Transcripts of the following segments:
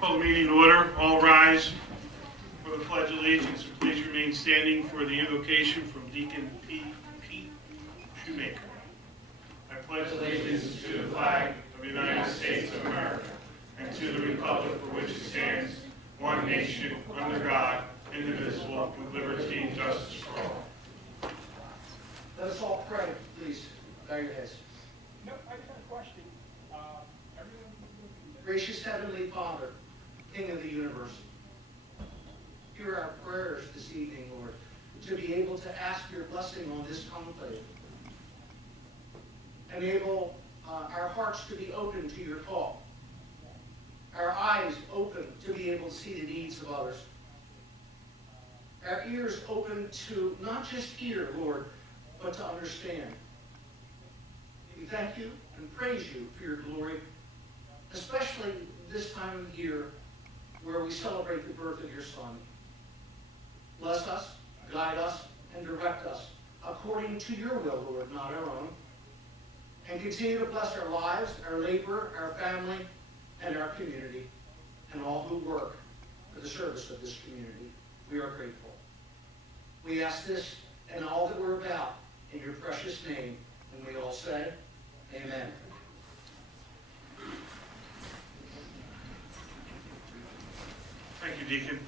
Call the meeting to order. All rise for the Pledge of Allegiance. Please remain standing for the invocation from Deacon P. Shoemaker. I pledge allegiance to the flag of the United States of America and to the republic for which it stands, one nation, under God, indivisible, with liberty and justice for all. Let us all pray, please. Bow your heads. No, I just have a question. Gracious Heavenly Father, King of the universe, hear our prayers this evening, Lord, to be able to ask your blessing on this conclave. Enable our hearts to be open to your call, our eyes open to be able to see the needs of others, our ears open to not just hear, Lord, but to understand. We thank you and praise you for your glory, especially this time of year where we celebrate the birth of your Son. Bless us, guide us, and direct us according to your will, Lord, not our own. And continue to bless our lives, our labor, our family, and our community, and all who work for the service of this community. We are grateful. We ask this and all that we're about in your precious name, and we all say, amen. Thank you, Deacon.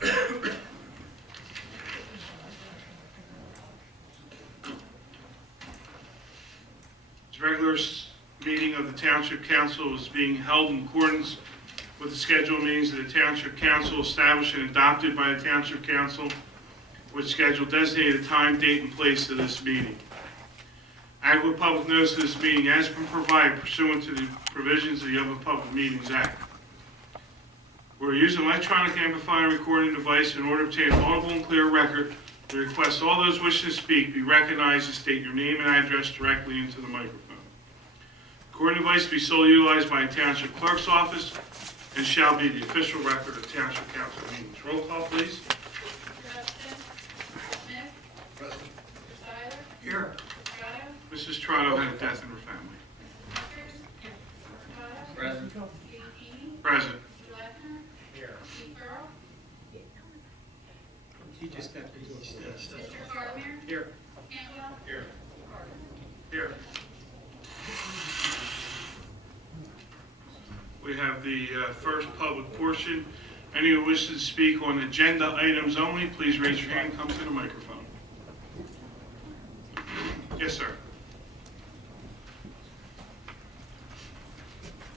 This regular meeting of the Township Council is being held in accordance with the scheduled meetings of the Township Council established and adopted by the Township Council, which schedule designated time, date, and place of this meeting. Adequate public notice of this meeting has been provided pursuant to the provisions of the Open Public Meetings Act. We're using electronic amplifying and recording device in order to obtain an audible and clear record. We request all those wishing to speak be recognized and state your name and address directly into the microphone. Recording device be solely utilized by a Township Clerk's office and shall be the official record of Township Council meetings. Roll call, please. Here. Mrs. Trotto had a death in her family. Present. Present. Here. He just got Here. Here. Here. We have the first public portion. Any who wishes to speak on agenda items only, please raise your hand, come to the microphone. Yes, sir.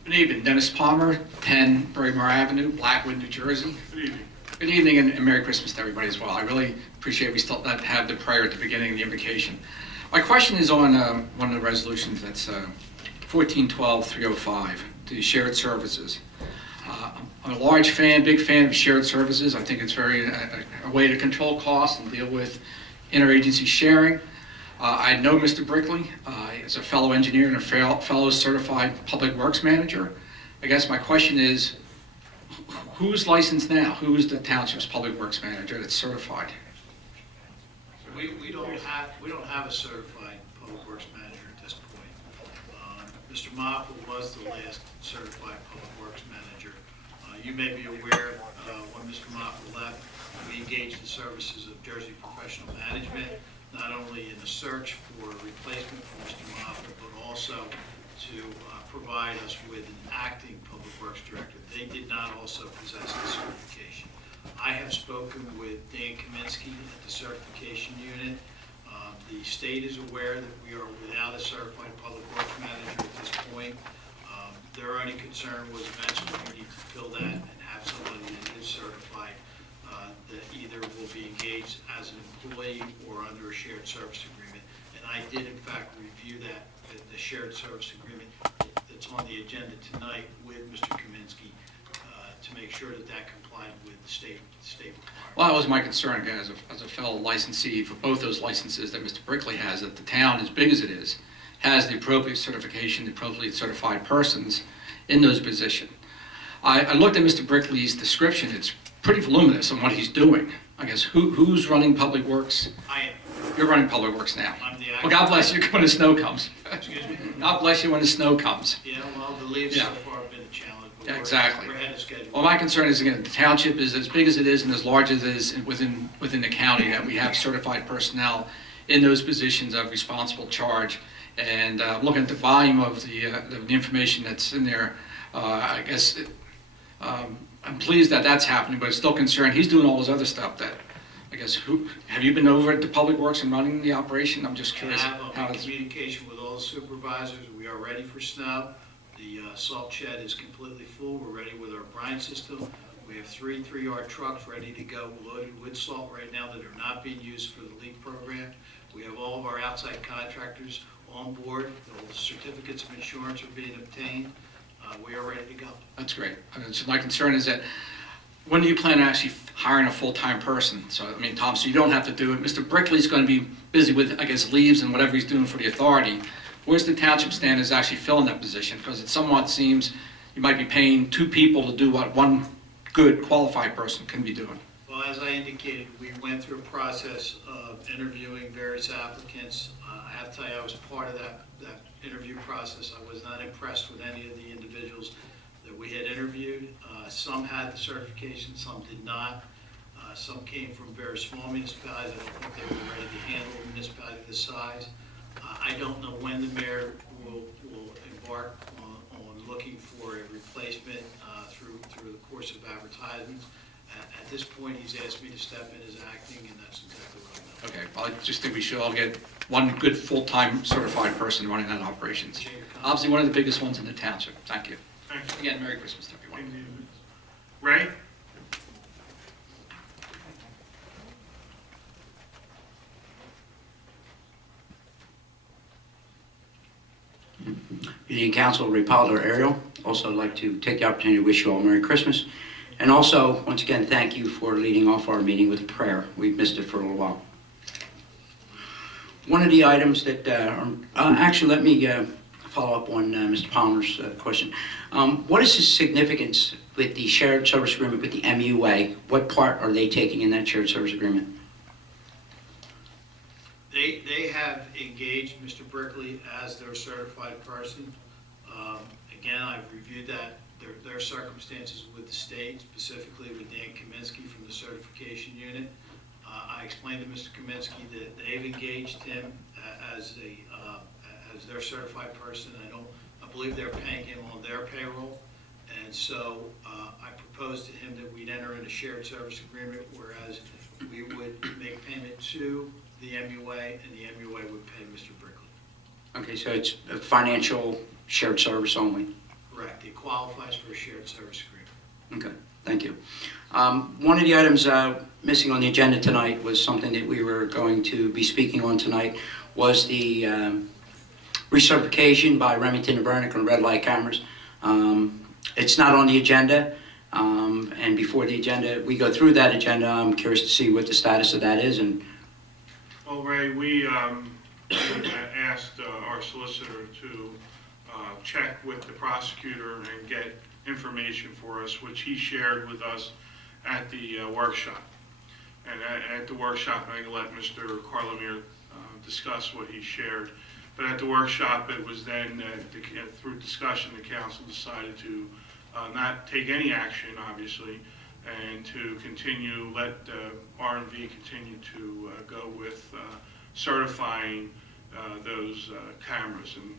Good evening, Dennis Palmer, 10 Braemar Avenue, Blackwood, New Jersey. Good evening. Good evening and Merry Christmas to everybody as well. I really appreciate we still have the prayer at the beginning of the invocation. My question is on one of the resolutions, that's 1412-305, the shared services. I'm a large fan, big fan of shared services. I think it's a way to control costs and deal with interagency sharing. I know Mr. Brickley as a fellow engineer and a fellow certified public works manager. I guess my question is, who's licensed now? Who's the township's public works manager that's certified? We don't have a certified public works manager at this point. Mr. Moffett was the last certified public works manager. you may be aware, when Mr. Moffett left, we engaged the services of Jersey Professional Management, not only in the search for a replacement for Mr. Moffett, but also to provide us with an acting Public Works Director. They did not also possess the certification. I have spoken with Dan Kaminsky at the certification unit. The state is aware that we are without a certified Public Works Manager at this point. Their only concern was eventually we need to fill that and have somebody that is certified that either will be engaged as an employee or under a shared service agreement. And I did in fact review the shared service agreement that's on the agenda tonight with Mr. Kaminsky to make sure that that complied with the state requirements. Well, that was my concern, again, as a fellow licensee for both those licenses that Mr. Brickley has, that the town, as big as it is, has the appropriate certification, the appropriately certified persons in those positions. I looked at Mr. Brickley's description. It's pretty voluminous on what he's doing. I guess who's running Public Works? I am. You're running Public Works now. I'm the Well, God bless you when the snow comes. Excuse me? God bless you when the snow comes. Yeah, well, the leaves Yeah. so far have been a challenge. But Yeah, exactly. We're ahead of schedule. Well, my concern is, again, the township is as big as it is and as large as it is within the county, that we have certified personnel in those positions of responsible charge. And looking at the volume of the information that's in there, I guess I'm pleased that that's happening, but it's still concerned. He's doing all this other stuff that, I guess, have you been over to Public Works and running the operation? I'm just curious I have how a it's... communication with all the supervisors. We are ready for snow. The salt shed is completely full. We're ready with our brine system. We have 3 3-yard trucks ready to go, loaded with salt right now that are not being used for the LEAP program. We have all of our outside contractors on board. The certificates of insurance are being obtained. We are ready to go. That's great. So my concern is that, when do you plan on actually hiring a full-time person? So, I mean, Tom, so you don't have to do it. Mr. Brickley's going to be busy with, I guess, leaves and whatever he's doing for the authority. Where's the township stand is actually filling that position? Because it somewhat seems you might be paying 2 people to do what one good qualified person can be doing. Well, as I indicated, we went through a process of interviewing various applicants. I have to tell you, I was part of that interview process. I was not impressed with any of the individuals that we had interviewed. Some had the certification, some did not. Some came from very small municipalities. I don't think they were ready to handle a municipality this size. I don't know when the mayor will embark on looking for a replacement through the course of advertisements. At this point, he's asked me to step in as acting, and that's exactly what I'm doing. Okay, well, I just think we should all get one good full-time certified person running that operations. Obviously, one of the biggest ones in the township. Thank you. Thank you. Again, Merry Christmas to everyone. Ray? Good evening, Council. Ray Polder, Ariel. Also, I'd like to take the opportunity to wish you all Merry Christmas. And also, once again, thank you for leading off our meeting with a prayer. We've missed it for a little while. One of the items that, actually, let me follow up on Mr. Palmer's question. What is the significance with the shared service agreement with the MUA? What part are they taking in that shared service agreement? They have engaged Mr. Brickley as their certified person. Again, I've reviewed their circumstances with the state, specifically with Dan Kaminsky from the certification unit. I explained to Mr. Kaminsky that they've engaged him as their certified person. I believe they're paying him on their payroll. And so I proposed to him that we'd enter in a shared service agreement, whereas we would make payment to the MUA, and the MUA would pay Mr. Brickley. Okay, so it's a financial shared service only. Correct. It qualifies for a shared service agreement. Okay, thank you. One of the items missing on the agenda tonight was something that we were going to be speaking on tonight, was the recertification by Remington and Vernick on red light cameras. It's not on the agenda, and before the agenda, we go through that agenda, I'm curious to see what the status of that is. And Well, Ray, we asked our solicitor to check with the prosecutor and get information for us, which he shared with us at the workshop. And at the workshop, I'm going to let Mr. Carlemere discuss what he shared. But at the workshop, it was then, through discussion, the council decided to not take any action, obviously, and to continue, let R&V continue to go with certifying those cameras. And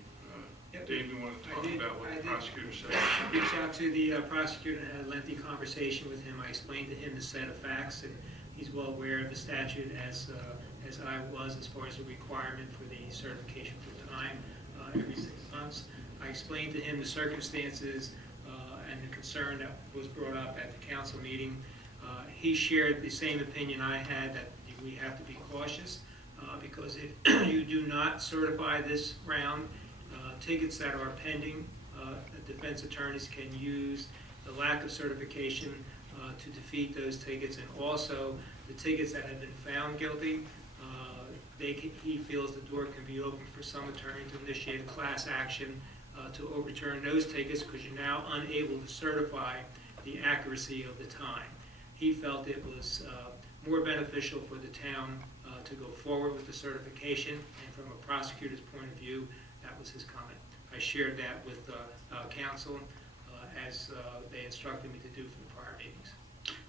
Yep. Dave, you want to talk about what the prosecutor said? I reached out to the prosecutor and had a lengthy conversation with him. I explained to him the set of facts, and he's well aware of the statute as I was, as far as the requirement for the certification for time every 6 months. I explained to him the circumstances and the concern that was brought up at the council meeting. He shared the same opinion I had, that we have to be cautious because if you do not certify this round, tickets that are pending, defense attorneys can use the lack of certification to defeat those tickets, and also the tickets that have been found guilty, he feels the door can be open for some attorney to initiate a class action to overturn those tickets, because you're now unable to certify the accuracy of the time. He felt it was more beneficial for the town to go forward with the certification, and from a prosecutor's point of view, that was his comment. I shared that with counsel as they instructed me to do for the prior meetings.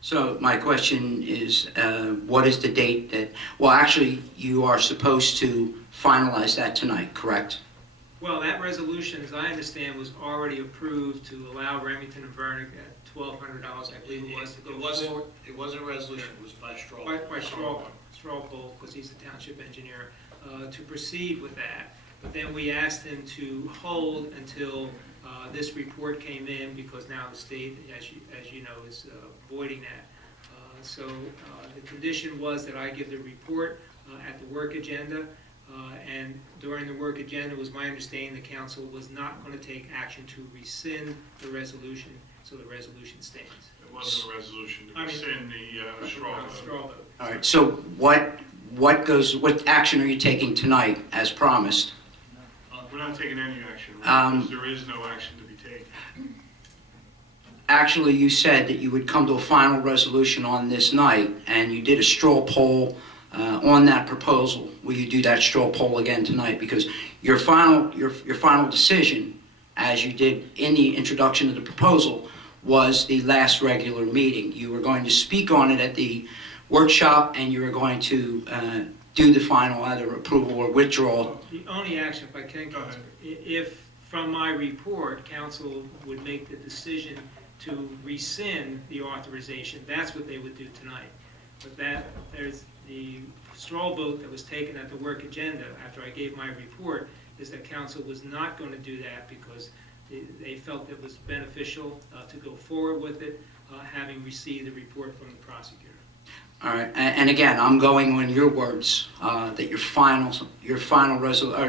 So my question is, what is the date that, well, actually, you are supposed to finalize that tonight, correct? Well, that resolution, as I understand, was already approved to allow Remington and Vernick at $1,200, I believe it was, to go forward. It wasn't a resolution, it was by straw. By straw poll, because he's the township engineer, to proceed with that. But then we asked him to hold until this report came in, because now the state, as you know, is voiding that. So the condition was that I give the report at the work agenda, and during the work agenda, it was my understanding the council was not going to take action to rescind the resolution, so the resolution stands. It wasn't a resolution to rescind the straw vote. Straw vote. All right, so what action are you taking tonight as promised? We're not taking any action, because there is no action to be taken. Actually, you said that you would come to a final resolution on this night, and you did a straw poll on that proposal. Will you do that straw poll again tonight? Because your final decision, as you did in the introduction of the proposal, was the last regular meeting. You were going to speak on it at the workshop, and you were going to do the final either approval or withdrawal. The only action, if I can, Councilor, if from my report, council would make the decision to rescind the authorization, that's what they would do tonight. But there's the straw vote that was taken at the work agenda after I gave my report, is that council was not going to do that because they felt it was beneficial to go forward with it, having received the report from the prosecutor. All right, and again, I'm going on your words that your final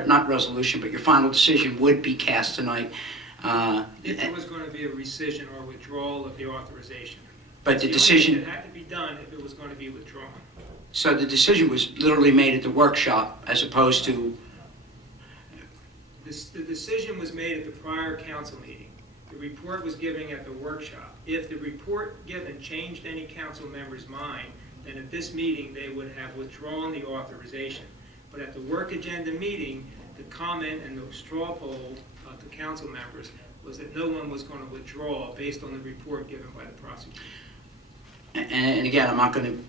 not resolution, but your final decision would be cast tonight. If there was going to be a rescission or withdrawal of the authorization. But the only decision, thing that had to be done if it was going to be withdrawn. so the decision was literally made at the workshop as opposed to, The decision was made at the prior council meeting. The report was given at the workshop. If the report given changed any council member's mind, then at this meeting, they would have withdrawn the authorization. But at the work agenda meeting, the comment and the straw poll to council members was that no one was going to withdraw based on the report given by the prosecutor. and again, I'm not going to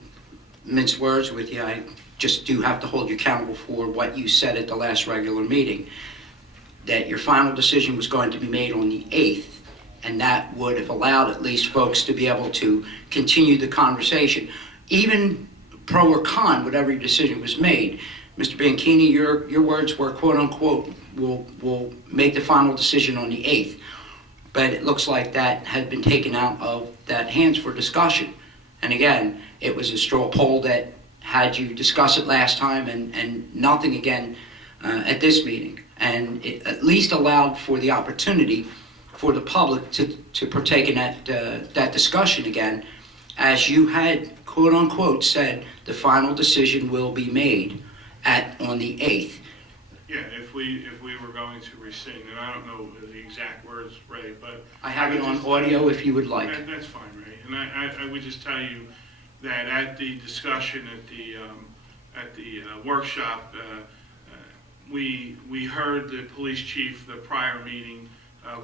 mince words with you, I just do have to hold you accountable for what you said at the last regular meeting, that your final decision was going to be made on the 8th, and that would have allowed at least folks to be able to continue the conversation. Even pro or con, whatever your decision was made, Mr. Bianchini, your words were, quote unquote, will make the final decision on the 8th. But it looks like that had been taken out of that hands for discussion. And again, it was a straw poll that had you discuss it last time and nothing again at this meeting. And it at least allowed for the opportunity for the public to partake in that discussion again, as you had, quote unquote, said the final decision will be made on the 8th. Yeah, if we were going to rescind, and I don't know the exact words, Ray, but I have it on audio if you would like. That's fine, Ray. And I would just tell you that at the discussion at the workshop, we heard the police chief, the prior meeting,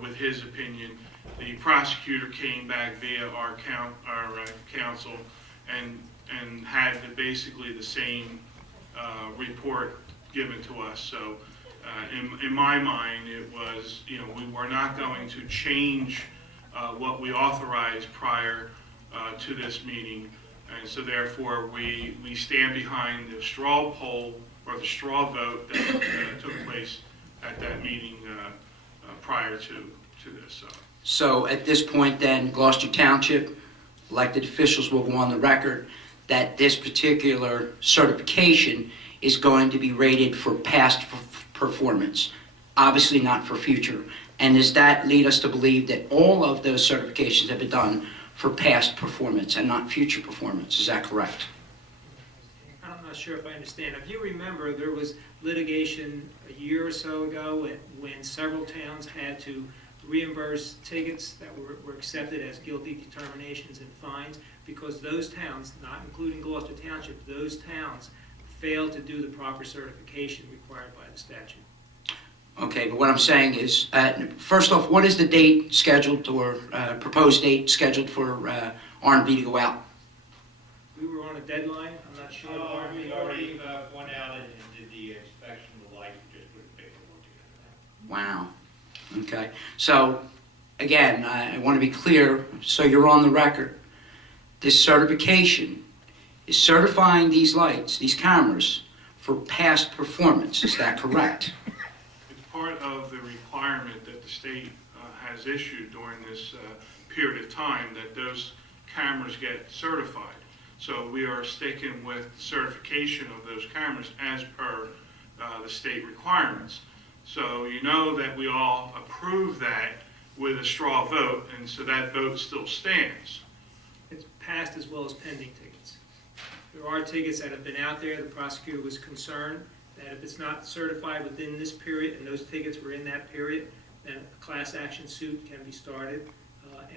with his opinion, the prosecutor came back via our counsel and had basically the same report given to us. So in my mind, it was, we were not going to change what we authorized prior to this meeting. And so therefore, we stand behind the straw poll or the straw vote that took place at that meeting prior to this. So at this point then, Gloucester Township elected officials will go on the record that this particular certification is going to be rated for past performance, obviously not for future. And does that lead us to believe that all of those certifications have been done for past performance and not future performance? Is that correct? I'm not sure if I understand. If you remember, there was litigation a year or so ago when several towns had to reimburse tickets that were accepted as guilty determinations and fines because those towns, not including Gloucester Township, those towns failed to do the proper certification required by the statute. Okay, but what I'm saying is, first off, what is the date scheduled or proposed date scheduled for R&B to go out? We were on a deadline. I'm not sure. We already went out and did the inspection of the lights, just put a paperwork together. Wow. Okay. So, again, I want to be clear, so you're on the record. This certification is certifying these lights, these cameras, for past performance. Is that correct? It's part of the requirement that the state has issued during this period of time that those cameras get certified. So we are sticking with certification of those cameras as per the state requirements. So you know that we all approve that with a straw vote, and so that vote still stands. It's passed as well as pending tickets. There are tickets that have been out there. The prosecutor was concerned that if it's not certified within this period and those tickets were in that period, then a class action suit can be started.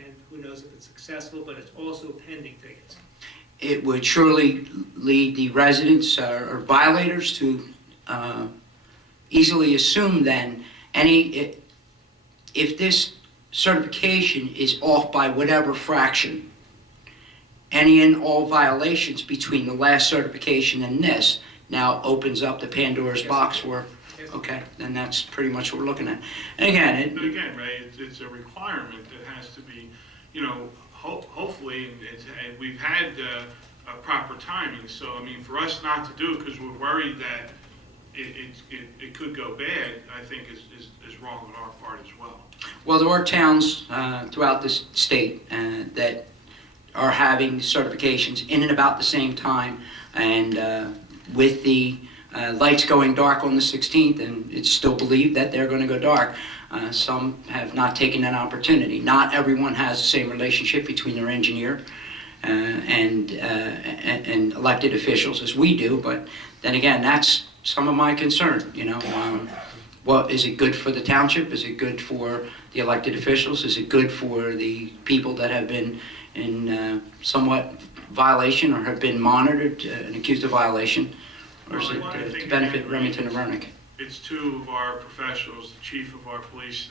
And who knows if it's successful, but it's also pending tickets. It would surely lead the residents or violators to easily assume then if this certification is off by whatever fraction, any and all violations between the last certification and this now opens up the Pandora's box for, okay, then that's pretty much what we're looking at. And again, But again, Ray, it's a requirement that has to be, hopefully, and we've had a proper timing. So, I mean, for us not to do it because we're worried that it could go bad, I think is wrong on our part as well. well, there are towns throughout this state that are having certifications in and about the same time, and with the lights going dark on the 16th, and it's still believed that they're going to go dark. Some have not taken that opportunity. Not everyone has the same relationship between their engineer and elected officials as we do, but then again, that's some of my concern, What is it good for the township? Is it good for the elected officials? Is it good for the people that have been in somewhat violation or have been monitored and accused of violation? Or is it to benefit Remington and Vernick? It's two of our professionals, the chief of our police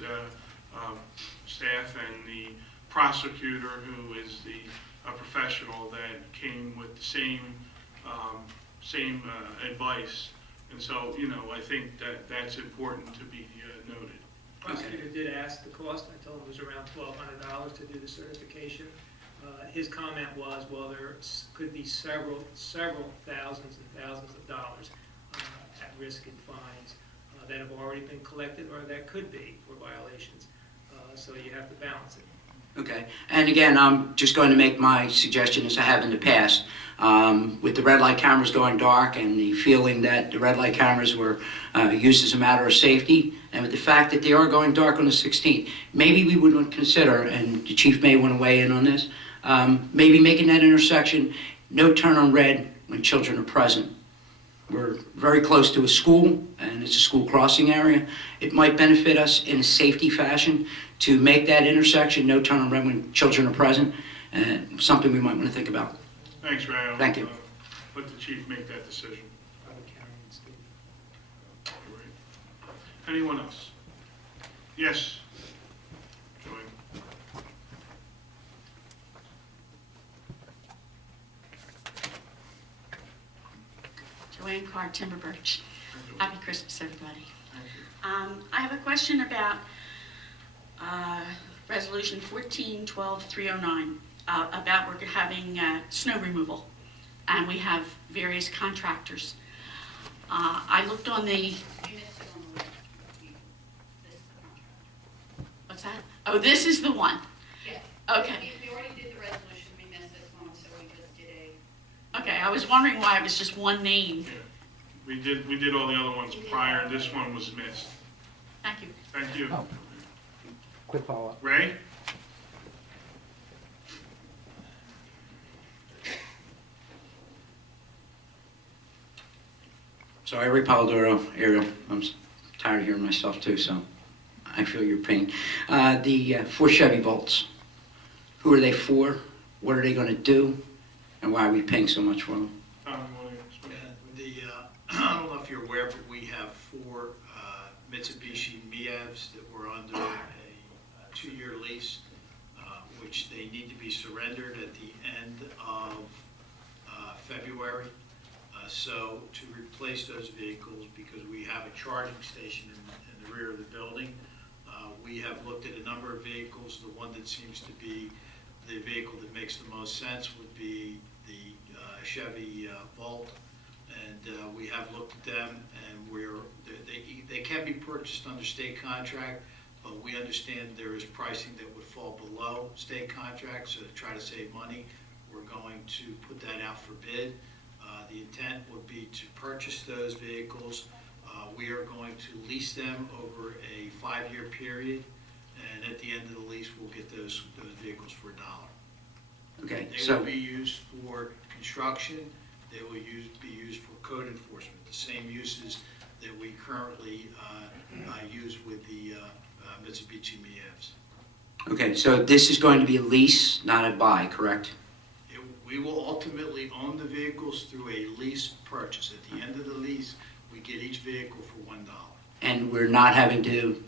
staff and the prosecutor, who is the professional that came with the same advice. And so, I think that's important to be noted. Prosecutor did ask the cost. I told him it was around $1,200 to do the certification. His comment was, well, there could be several thousands and thousands of dollars at risk in fines that have already been collected or that could be for violations. So you have to balance it. Okay, and again, I'm just going to make my suggestion as I have in the past. With the red light cameras going dark and the feeling that the red light cameras were used as a matter of safety, and with the fact that they are going dark on the 16th, maybe we would consider, and the chief may want to weigh in on this, maybe making that intersection no turn on red when children are present. We're very close to a school, and it's a school crossing area. It might benefit us in a safety fashion to make that intersection no turn on red when children are present, something we might want to think about. Thanks, Ray. I'll, Thank you. Let the chief make that decision. Public hearing is due. Anyone else? Yes. Join. Marion Carr, Timber Birch. Happy Christmas, everybody. Thank you. I have a question about Resolution 14-12-309, about we're having snow removal, and we have various contractors. I looked on the, You missed it on the list. This is the contract. what's that? Oh, this is the one. Yes. Okay. We already did the resolution, we missed this one, so we just did a. Okay, I was wondering why it was just one name. Yeah. We did all the other ones prior, and this one was missed. Thank you. Thank you. Oh. Quick follow-up. Ray? So Eric Palladoro, Ariel, I'm tired of hearing myself too, so I feel your pain. The 4 Chevy Volts, who are they for? What are they going to do? And why are we paying so much for them? Tom, you want to explain? I don't know if you're aware, but we have 4 Mitsubishi Mievs that were under a 2-year lease, which they need to be surrendered at the end of February. So to replace those vehicles, because we have a charging station in the rear of the building, we have looked at a number of vehicles. The one that seems to be the vehicle that makes the most sense would be the Chevy Volt. And we have looked at them, and they can be purchased under state contract, but we understand there is pricing that would fall below state contract, so to try to save money, we're going to put that out for bid. The intent would be to purchase those vehicles. We are going to lease them over a 5-year period, and at the end of the lease, we'll get those vehicles for $1. Okay, They so will be used for construction. They will be used for code enforcement, the same uses that we currently use with the Mitsubishi Mievs. okay, so this is going to be a lease, not a buy, correct? We will ultimately own the vehicles through a lease purchase. At the end of the lease, we get each vehicle for $1. And we're not having to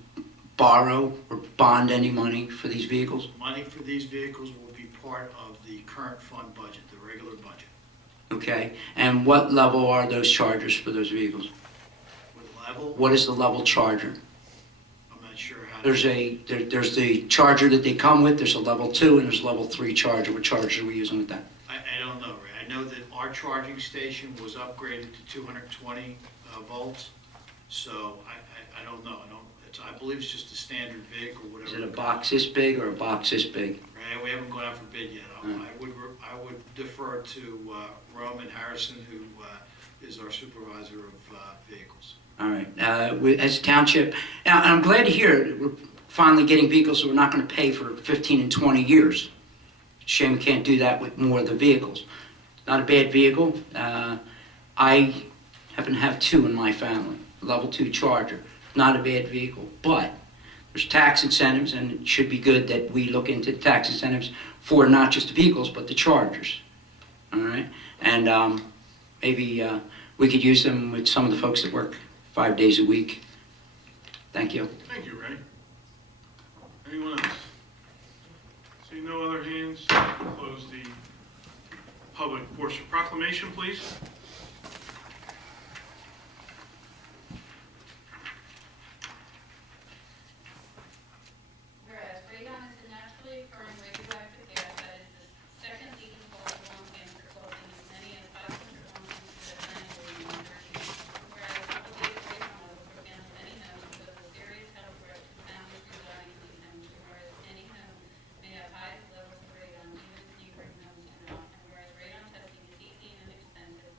borrow or bond any money for these vehicles? Money for these vehicles will be part of the current fund budget, the regular budget. Okay, and what level are those chargers for those vehicles? With level, What is the level charger? I'm not sure how. There's the charger that they come with, there's a level 2, and there's a level 3 charger. What charger are we using with that? I don't know, Ray. I know that our charging station was upgraded to 220 volts, so I don't know. I believe it's just a standard vehicle, whatever. Is it a box this big or a box this big? Ray, we haven't gone out for bid yet. I would defer to Roman Harrison, who is our supervisor of vehicles. All right, as a township, and I'm glad to hear we're finally getting vehicles that we're not going to pay for 15 and 20 years. Shame we can't do that with more of the vehicles. Not a bad vehicle. I happen to have 2 in my family, level 2 Charger. Not a bad vehicle, but there's tax incentives, and it should be good that we look into the tax incentives for not just the vehicles, but the chargers. All right, and maybe we could use them with some of the folks that work 5 days a week. Thank you. Thank you, Ray. Anyone else? See no other hands, we'll close the public portion. Proclamation, please. Whereas radon is a naturally occurring radioactive gas that is the second leading cause of lung cancer, causing as many as 500 lung cancers annually in New Jersey. Whereas elevated radon levels are found in many homes because of serious health threats to families residing in these homes. Whereas any home may have high levels of radon, even if neighboring homes do not. And whereas radon testing is easy and inexpensive,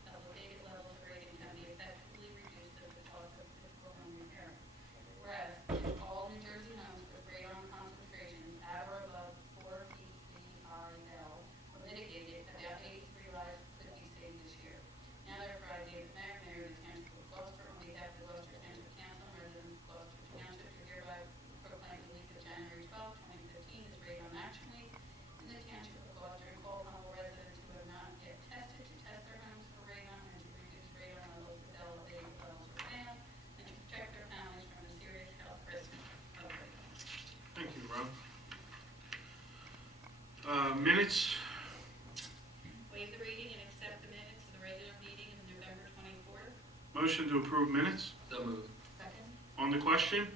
Motion to approve minutes. So moved. Second. On the question,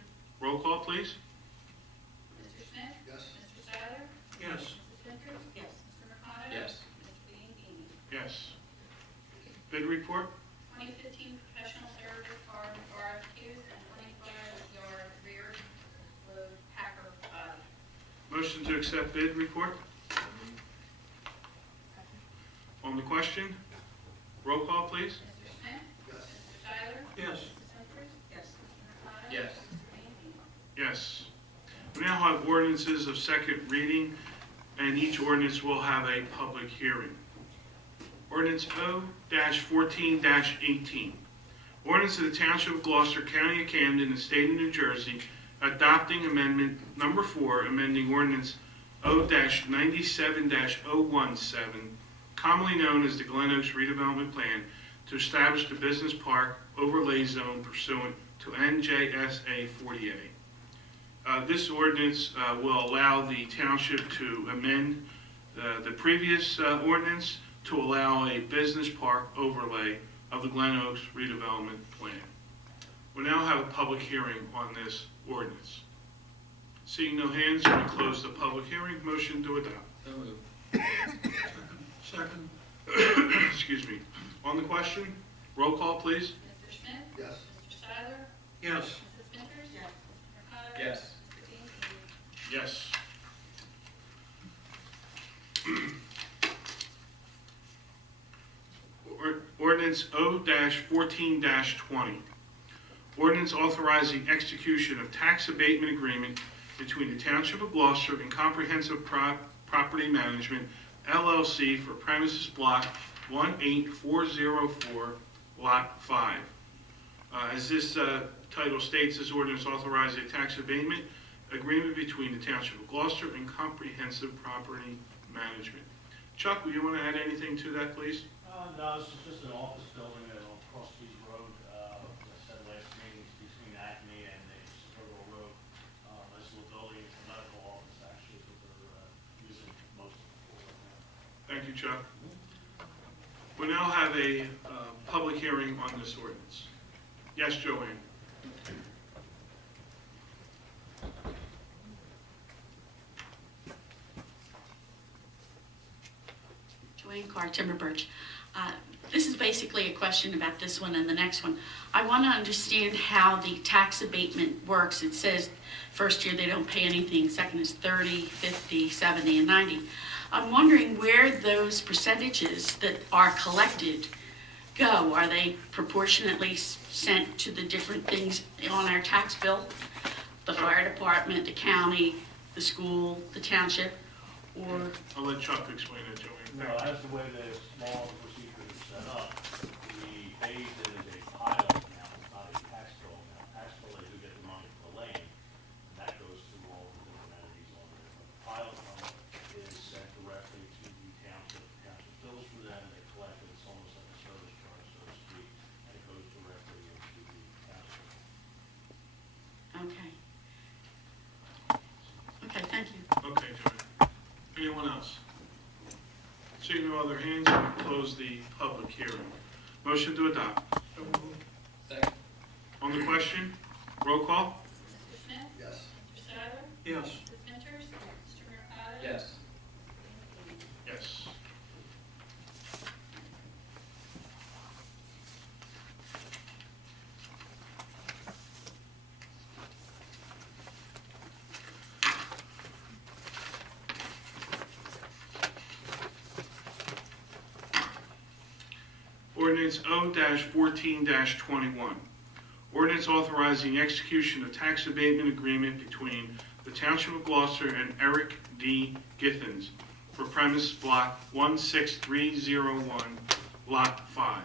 roll call, please. Mr. Smith? Yes. Mr. Seiler? Yes. Mrs. Winters? Yes. Mr. Mercado? Yes. Mr. Ianquini? Yes. Bid report. 2015 professional service RFQs and 25-yard rear load packer body. Motion to accept bid report. On the question, roll call, please. Mr. Smith? Yes. Mr. Seiler? Yes. Mrs. Winters? Yes. Mr. Mercado? Yes. Mr. Ianquini? Yes. We now have ordinances of second reading, and each ordinance will have a public hearing. Ordinance O-14-18. Ordinance of the Township of Gloucester, County of Camden, and State of New Jersey, adopting amendment number 4, amending ordinance O-97-017, commonly known as the Glen Oaks redevelopment plan, to establish the business park overlay zone pursuant to NJSA 40A. This ordinance will allow the township to amend the previous ordinance to allow a business park overlay of the Glen Oaks redevelopment plan. We now have a public hearing on this ordinance. Seeing no hands, we close the public hearing. Motion to adopt. So moved. Second. Excuse me. On the question, roll call, please. Mr. Smith? Yes. Mr. Seiler? Yes. Mrs. Winters? Yes. Mr. Mercado? Yes. Mr. Ianquini? Yes. Ordinance O-14-20. Ordinance authorizing execution of tax abatement agreement between the Township of Gloucester and Comprehensive Property Management, LLC, for premises block 18404, Lot 5. As this title states, this ordinance authorizes a tax abatement agreement between the Township of Gloucester and Comprehensive Property Management. Chuck, will you want to add anything to that, please? No, this is just an office building on Cross Keys Road. As I said last meeting, it's between Acme and the Chicago Road. This little building, it's a medical office actually, that they're using most of it for right now. Thank you, Chuck. We now have a public hearing on this ordinance. Yes, Joanne? Joanne Carr, Timber Birch. This is basically a question about this one and the next one. I want to understand how the tax abatement works. It says first year they don't pay anything, second is 30, 50, 70, and 90. I'm wondering where those percentages that are collected go. Are they proportionately sent to the different things on our tax bill? The fire department, the county, the school, the township, or? I'll let Chuck explain that, Joanne. No, as the way the small procedure is set up, we phase it as a pilot account, it's not a tax bill account. Tax bill, they do get the money for the lane, and that goes to all the different entities on there. But the pilot one is sent directly to the township. The township bills for them, they collect it, it's almost like a service charge, so to speak, and it goes directly into the township. Okay. Okay, thank you. Okay, Joanne. Anyone else? Seeing no other hands, we close the public hearing. Motion to adopt. Second. On the question, roll call? Mr. Smith? Yes. Mr. Seiler? Yes. Mrs. Winters? Mr. Mercado? Yes. Mr. Ianquini? Yes. Ordinance O-14-21. Ordinance authorizing execution of tax abatement agreement between the Township of Gloucester and Eric D. Githens for premise block 16301, Lot 5.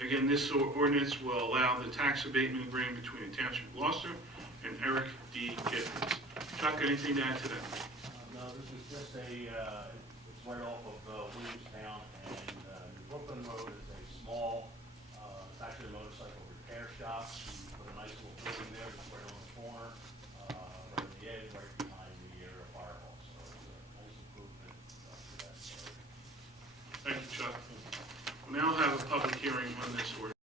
Again, this ordinance will allow the tax abatement agreement between the Township of Gloucester and Eric D. Githens. Chuck, anything to add to that? No, this is just it's right off of Williamstown and New Brooklyn Road. It's a small, it's actually a motorcycle repair shop. We put a nice little building there, it's